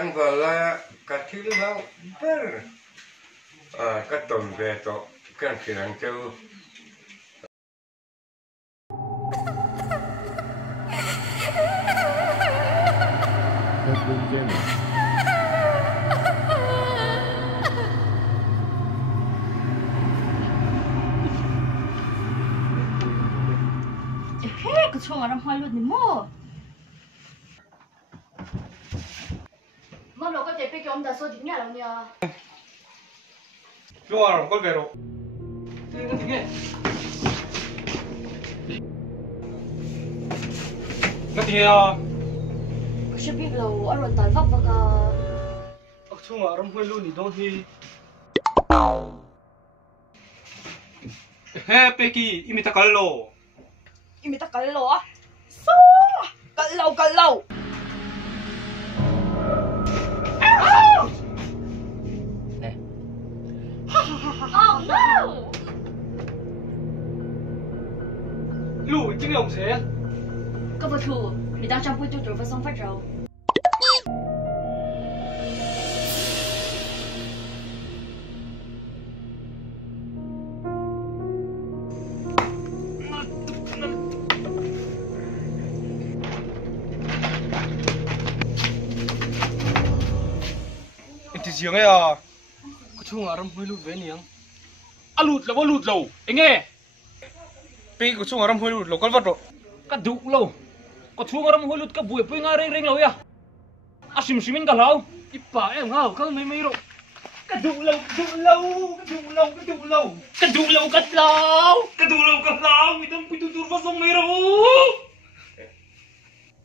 kan vala kathil lau ber ka ton ve to kan kirang keu cái chung làm hoa luôn đi mua mà nó có thể bị cái ông ta số dính nhà đâu nhỉ Rồi, con về rồi. Thế nó tính nghe. Nó tính nghe à? có sẽ biết lâu ở rồi tàn vấp vào cả Ốc chung ở trong hơi luôn thì đâu thì. He, Becky, imita callo. imita cái lỗ á số cái lâu oh no Lũ chính là ông sẽ. có vật thủ mình đang trong buổi tôi rồi phải xong phát rồi Em thì giếng ấy à? Có chung ở trong hơi lụt với niếng. À lụt là bao lụt lâu, anh nghe. Becky có chung ở trong hơi lụt lâu con vật rồi. Cả đủ lâu. Có chung ở trong hơi lụt cả buổi bơi ngã reng reng lâu ya. À sim simin cả lâu. Ipa em ngao không mấy mấy rồi. Cả đủ lâu, cả đủ lâu, cả đủ lâu, cả đủ lâu, cả đủ lâu, cả lâu, cả đủ lâu, cả lâu. Mình đang quỳ tụt vào sông mấy rồi.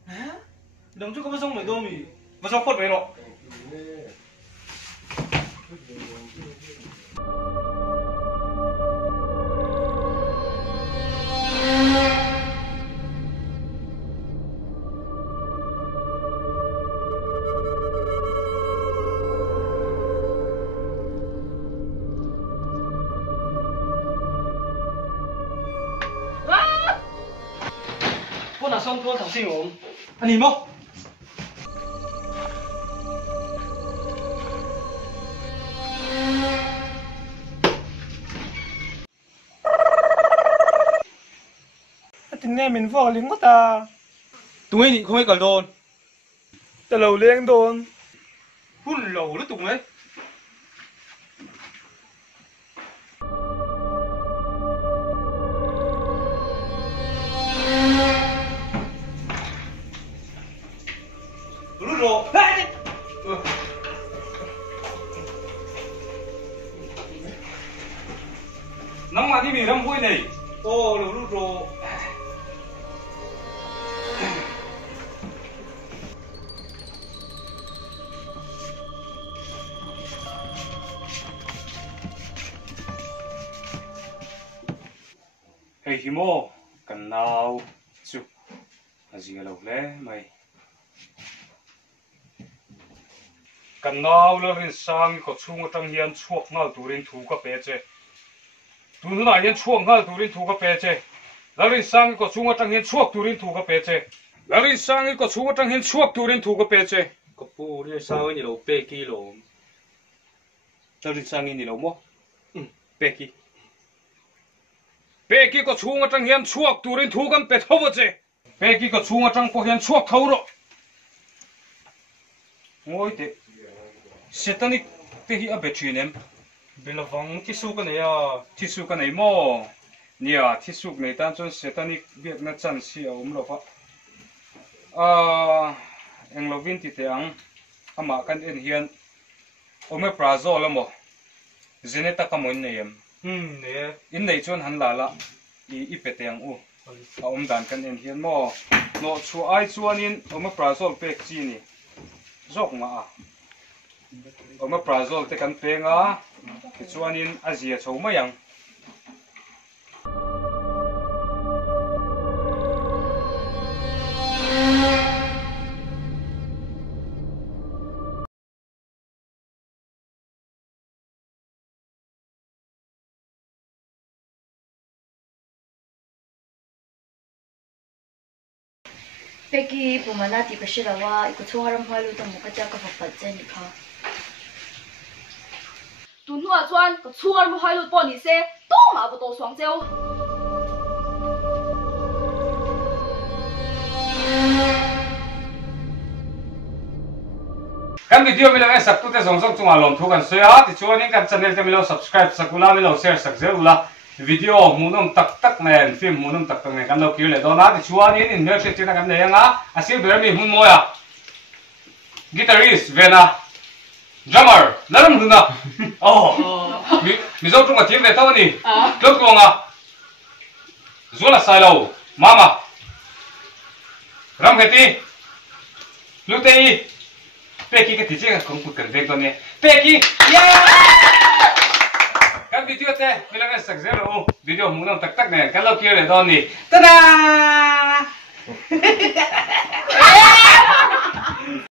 Hả? Đừng cho có vào sông mấy đâu mì. Vào sông phốt mấy rồi. Con là xong con thằng sinh ốm. Anh nhìn không? Tình em mình vợ lính quá ta. Tụi ấy không hay cả đồn. Ta lầu lên đồn. Hôn lầu nó tụng ấy. Rút rồi. Nóng mà đi mì răm vui này. Ô, lầu rút rồi. Hmanhmoh, cần nào chụp là gì lâu lẽ mày cần nào là rin sang có chung ở trong hiền chuộc ngal turin thu ka pe che tu na hiền chuộc ngal turin thu ka pe che là rin sang có chung ở trong hiền chuộc turin thu ka pe che là rin sang có chung ở trong hiền chuộc turin thu ka pe che có pu rin sang ni lo pe ki lo là rin sang ni lo mo pe ki Becky có chung ở trong hiền chuộc turin thu kan pe thâu che Becky có chung ở trong po hiền chuộc thâu rồi ngồi thế Satanic Becky ở bên trên em bên là vắng thiết su cái này à thiết su cái này mò nè thiết su này tan chọn Satanic việc nó chân xí ông lo phát anh lo vin thì thế anh mà kan en hiền ông ấy prazo là mò Zeneta cái món này em nè in này chọn hắn là i pe teng u ông đàn kan en hiền mò nó chu ai chuan in ông ấy prazo pe chi ni dọc mà ông ấy prazo te kan pe nga cái chuan in Asia chou mai yang Peki pumana ti ka shirawa ikuchungaram hoi lu tang mukacha ka fapat chen kha tunua chuan ka chungaram hoi lu po ni se to ma bu to swang cheu kan video mi lo e sak tu te zong zong chunga lom thu kan soya ti chuan in kan channel te mi lo subscribe sakula mi lo share sak zeula video munum tak tak nen film munum tak tak nen kan lo kir le do na ti chuan in mer se tina kan le anga asil ber mi hun moya guitarist vena drummer laram hunga oh mizo tunga team ve tawni klok konga zula sailo mama ram heti lutei Peki cái tiếng không phụ cần việc đó nè. Peki, yeah! Cái video thế, mình làm cái sắc zero video muốn làm tắc tắc này, cái lâu kia để đó nè. Ta-da!